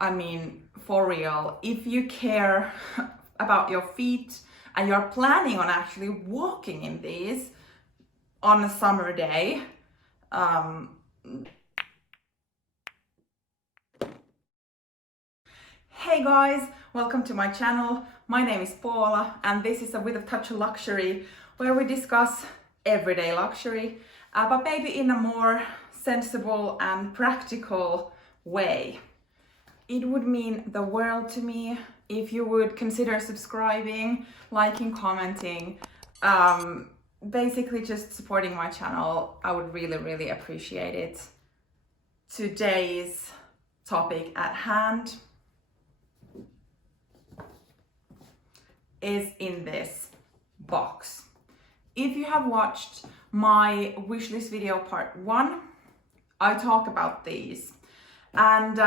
I mean, for real, if you care about your feet and you're planning on actually walking in these on a summer day, hey guys, welcome to my channel. My name is Paula and this is a With a Touch of Luxury where we discuss everyday luxury, but maybe in a more sensible and practical way. It would mean the world to me if you would consider subscribing, liking, commenting, basically just supporting my channel. I would really appreciate it. Today's topic at hand is in this box. If you have watched my wishlist video part 1, I talk about these, and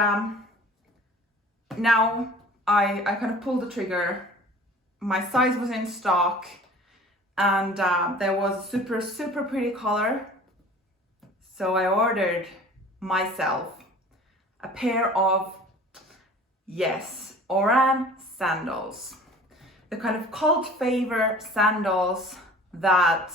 now I kind of pulled the trigger. My size was in stock and there was a super pretty color, so I ordered myself a pair of, yes, Oran sandals. The kind of cult favorite sandals that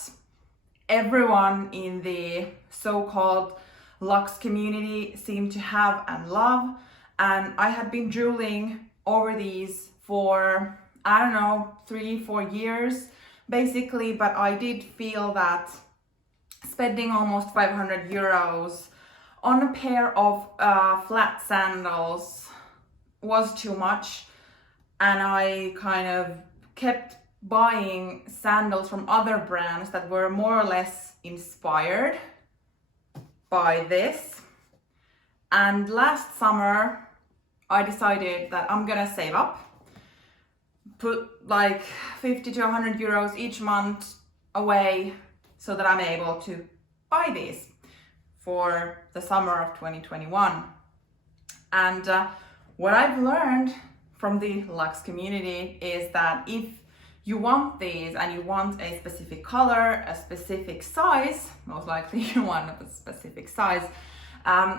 everyone in the so-called luxe community seem to have and love. And I had been drooling over these for, I don't know, 3-4 years basically, but I did feel that spending almost 500 euros on a pair of flat sandals was too much. And I kind of kept buying sandals from other brands that were more or less inspired by this. And last summer, I decided that I'm gonna save up, put like 50 to 100 euros each month away so that I'm able to buy these for the summer of 2021. And what I've learned from the luxe community is that if you want these and you want a specific color, a specific size, most likely you want a specific size,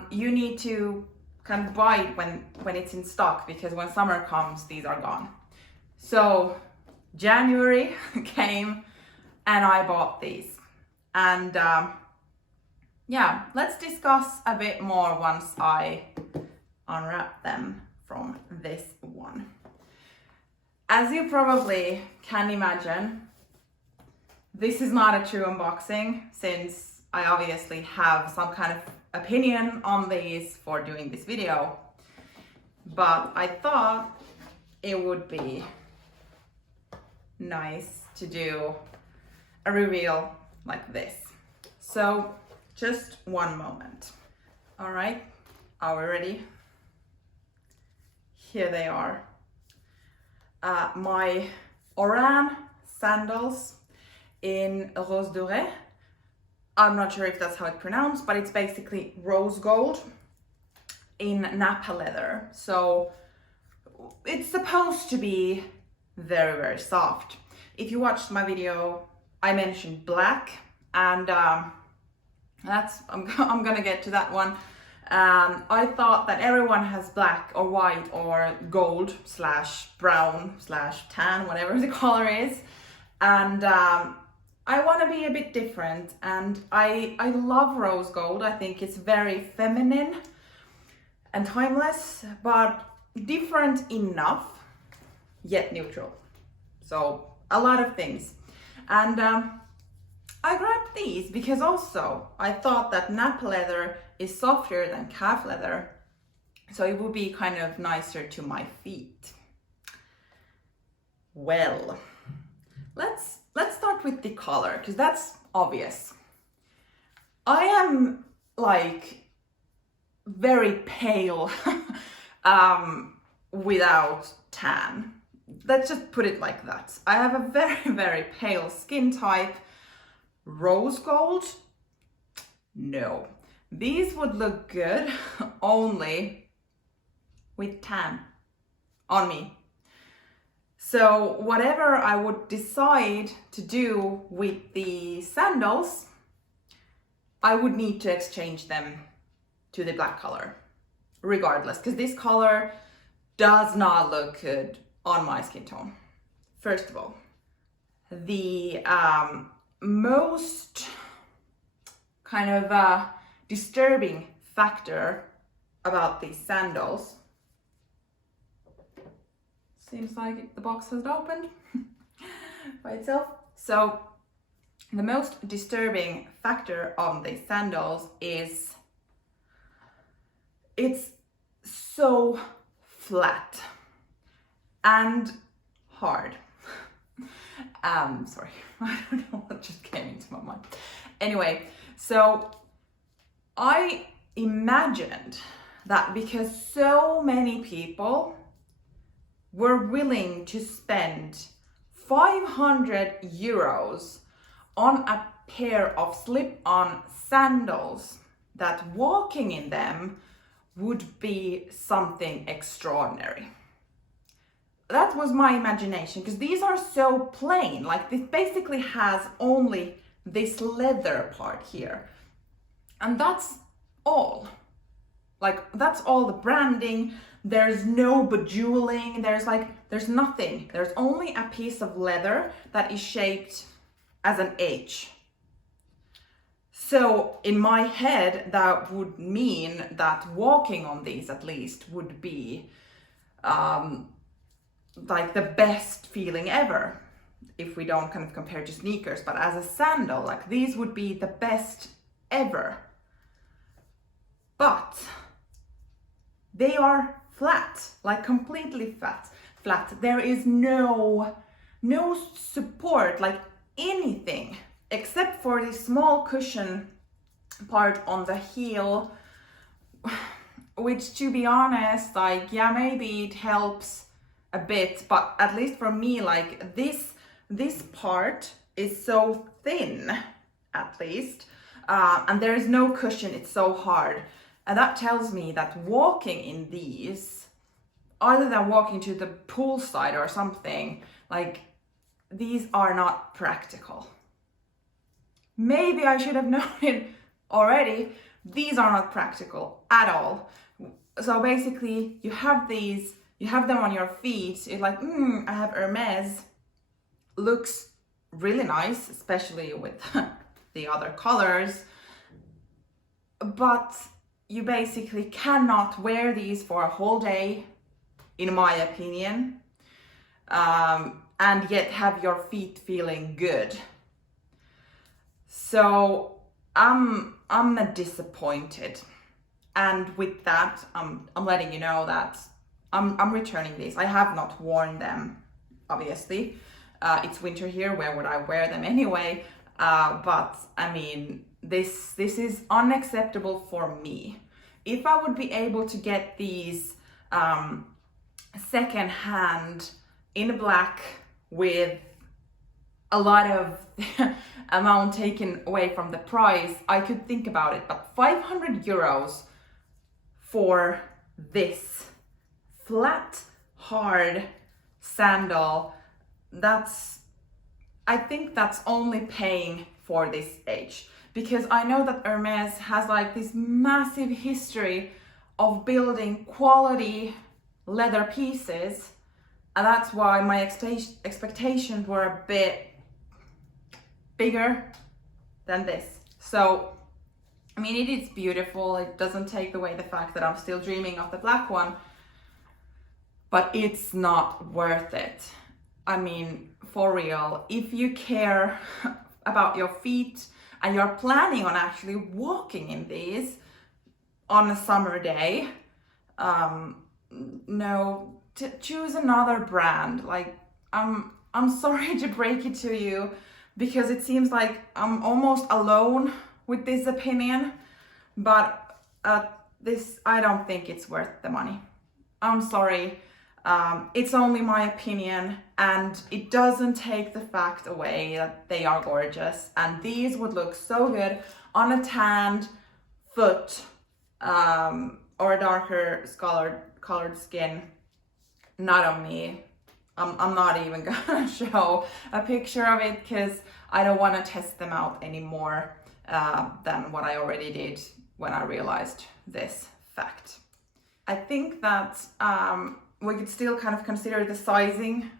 you need to kind of buy it when it's in stock, because when summer comes, these are gone. So January came and I bought these. And yeah, let's discuss a bit more once I unwrap them from this one. As you probably can imagine, this is not a true unboxing, since I obviously have some kind of opinion on these for doing this video, but I thought it would be nice to do a reveal like this. So just one moment. All right, are we ready? Here they are. My Oran sandals in rose doré. I'm not sure if that's how it's pronounced, but it's basically rose gold in Napa leather. So it's supposed to be very soft. If you watched my video, I mentioned black, and I'm gonna get to that one. I thought that everyone has black or white or gold / brown / tan, whatever the color is, and I want to be a bit different, and I love rose gold. I think it's very feminine and timeless, but different enough yet neutral. So a lot of things. And I grabbed these because also I thought that Napa leather is softer than calf leather, so it would be kind of nicer to my feet. Well, let's start with the color, because that's obvious. I am like very pale without tan. Let's just put it like that. I have a very pale skin type. Rose gold? No. These would look good only with tan on me. So whatever I would decide to do with the sandals, I would need to exchange them to the black color regardless, because this color does not look good on my skin tone. First of all, the most kind of disturbing factor about these sandals, seems like the box has opened by itself. So the most disturbing factor on these sandals is it's so flat and hard. Sorry, I don't know what just came into my mind. Anyway, so I imagined that because so many people were willing to spend 500 euros on a pair of slip-on sandals, that walking in them would be something extraordinary. That was my imagination, because these are so plain. Like, this basically has only this leather part here, and that's all. Like, that's all the branding. There's no bejeweling, there's nothing. There's only a piece of leather that is shaped as an H. So in my head, that would mean that walking on these at least would be like the best feeling ever, if we don't kind of compare to sneakers. But as a sandal, like, these would be the best ever. But they are flat, like completely flat. There is no support, like anything, except for this small cushion part on the heel, which, to be honest, like, yeah, maybe it helps a bit, but at least for me, like, this part is so thin, at least, and there is no cushion. It's so hard. And that tells me that walking in these, other than walking to the poolside or something, like, these are not practical. Maybe I should have known it already. These are not practical at all. So basically, you have these, you have them on your feet. You're like, I have Hermes. Looks really nice, especially with the other colors. But you basically cannot wear these for a whole day, in my opinion, and yet have your feet feeling good. So I'm disappointed, and with that, I'm letting you know that I'm returning these. I have not worn them, obviously. It's winter here. Where would I wear them anyway? But I mean, this is unacceptable for me. If I would be able to get these second hand in black with a lot of amount taken away from the price, I could think about it. But 500 euros for this flat, hard sandal, I think that's only paying for this age. Because I know that Hermes has like this massive history of building quality leather pieces, and that's why my expectations were a bit bigger than this. So, I mean, it is beautiful. It doesn't take away the fact that I'm still dreaming of the black one, but it's not worth it. I mean, for real, if you care about your feet and you're planning on actually walking in these on a summer day, no, choose another brand. Like, I'm sorry to break it to you, because it seems like I'm almost alone with this opinion, but this, I don't think it's worth the money. I'm sorry. It's only my opinion, and it doesn't take the fact away that they are gorgeous, and these would look so good on a tanned foot, or a darker colored skin. Not on me. I'm not even gonna show a picture of it, because I don't want to test them out anymore than what I already did when I realized this fact. I think that we could still kind of consider the sizing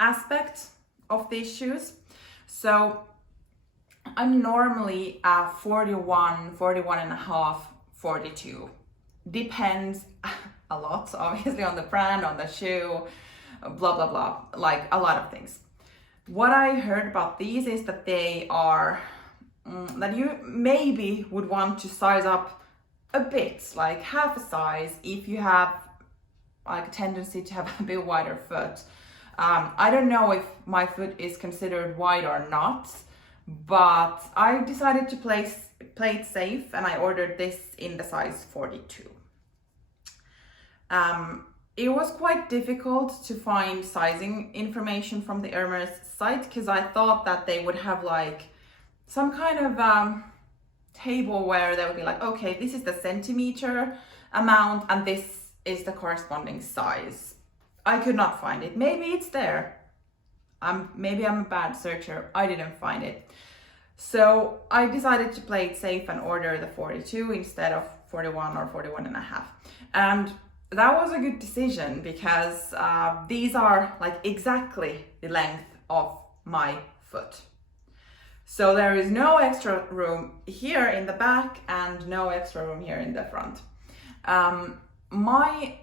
aspect of these shoes. So I'm normally 41, 41 and a half, 42. Depends a lot, obviously, on the brand, on the shoe, blah, blah, blah, like a lot of things. What I heard about these is that they are, that you maybe would want to size up a bit, like half a size, if you have like a tendency to have a bit wider foot. I don't know if my foot is considered wide or not, but I decided to play it safe, and I ordered this in the size 42. It was quite difficult to find sizing information from the Hermès site, because I thought that they would have like some kind of table where they would be like, okay, this is the centimeter amount and this is the corresponding size. I could not find it. Maybe it's there. Maybe I'm a bad searcher. I didn't find it. So I decided to play it safe and order the 42 instead of 41 or 41 and a half. And that was a good decision, because these are like exactly the length of my foot. So there is no extra room here in the back and no extra room here in the front. My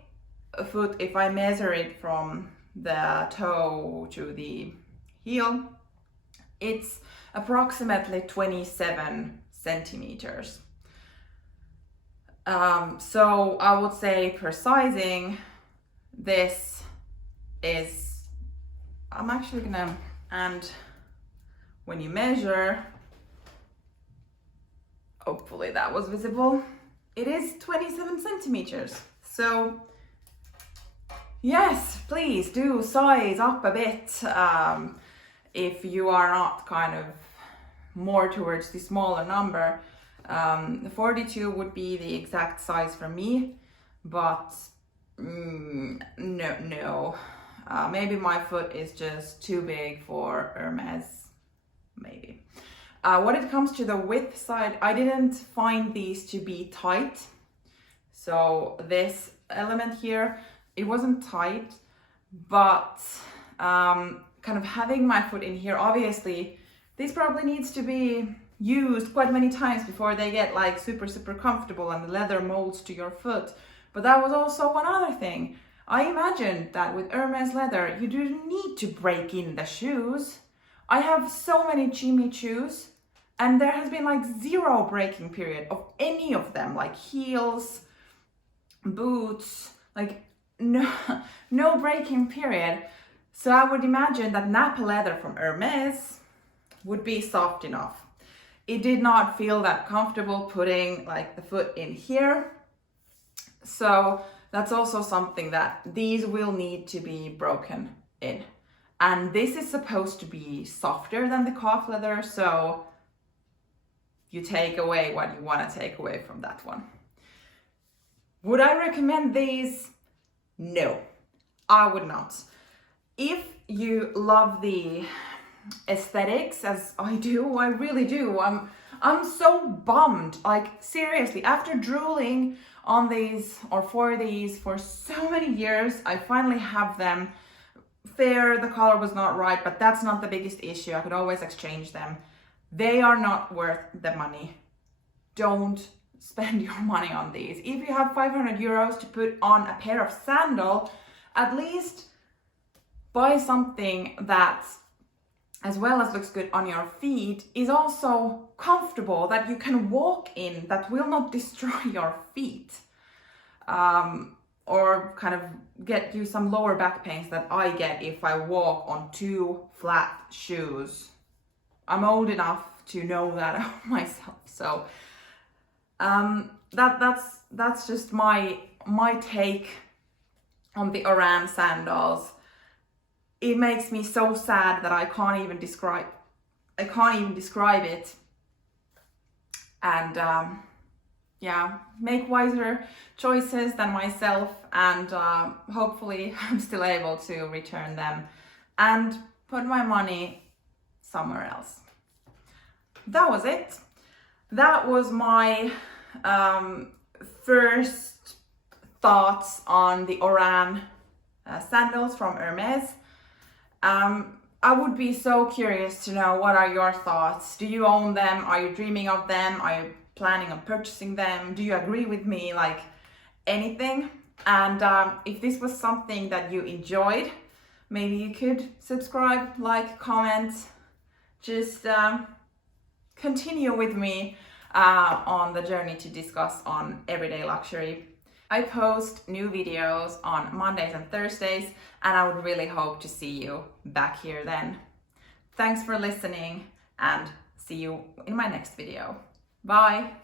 foot, if I measure it from the toe to the heel, it's approximately 27 centimeters. So I would say per sizing, this is, I'm actually gonna, and when you measure, hopefully that was visible, it is 27 centimeters. So yes, please do size up a bit if you are not kind of more towards the smaller number. The 42 would be the exact size for me, but no. Maybe my foot is just too big for Hermès, maybe. When it comes to the width side, I didn't find these to be tight. So this element here, it wasn't tight, but kind of having my foot in here, obviously, this probably needs to be used quite many times before they get like super comfortable and the leather molds to your foot. But that was also one other thing. I imagined that with Hermès leather, you didn't need to break in the shoes. I have so many Jimmy shoes, and there has been like zero breaking period of any of them, like heels, boots, like no breaking period. So I would imagine that Napa leather from Hermès would be soft enough. It did not feel that comfortable putting like the foot in here. So that's also something that these will need to be broken in. And this is supposed to be softer than the calf leather, so you take away what you want to take away from that one. Would I recommend these? No, I would not. If you love the aesthetics as I do, I really do, I'm so bummed. Like seriously, after drooling on these or for these for so many years, I finally have them. Fair, the color was not right, but that's not the biggest issue. I could always exchange them. They are not worth the money. Don't spend your money on these. If you have 500 euros to put on a pair of sandals, at least buy something that, as well as looks good on your feet, is also comfortable, that you can walk in, that will not destroy your feet. Or kind of get you some lower back pains that I get if I walk on too flat shoes. I'm old enough to know that of myself. So that's just my take on the Oran sandals. It makes me so sad that I can't even describe it. And yeah, make wiser choices than myself, and hopefully I'm still able to return them and put my money somewhere else. That was it. That was my first thoughts on the Oran sandals from Hermes. I would be so curious to know, what are your thoughts? Do you own them? Are you dreaming of them? Are you planning on purchasing them? Do you agree with me? Like anything? And if this was something that you enjoyed, maybe you could subscribe, like, comment, just continue with me on the journey to discuss on everyday luxury. I post new videos on Mondays and Thursdays, and I would really hope to see you back here then. Thanks for listening, and see you in my next video. Bye!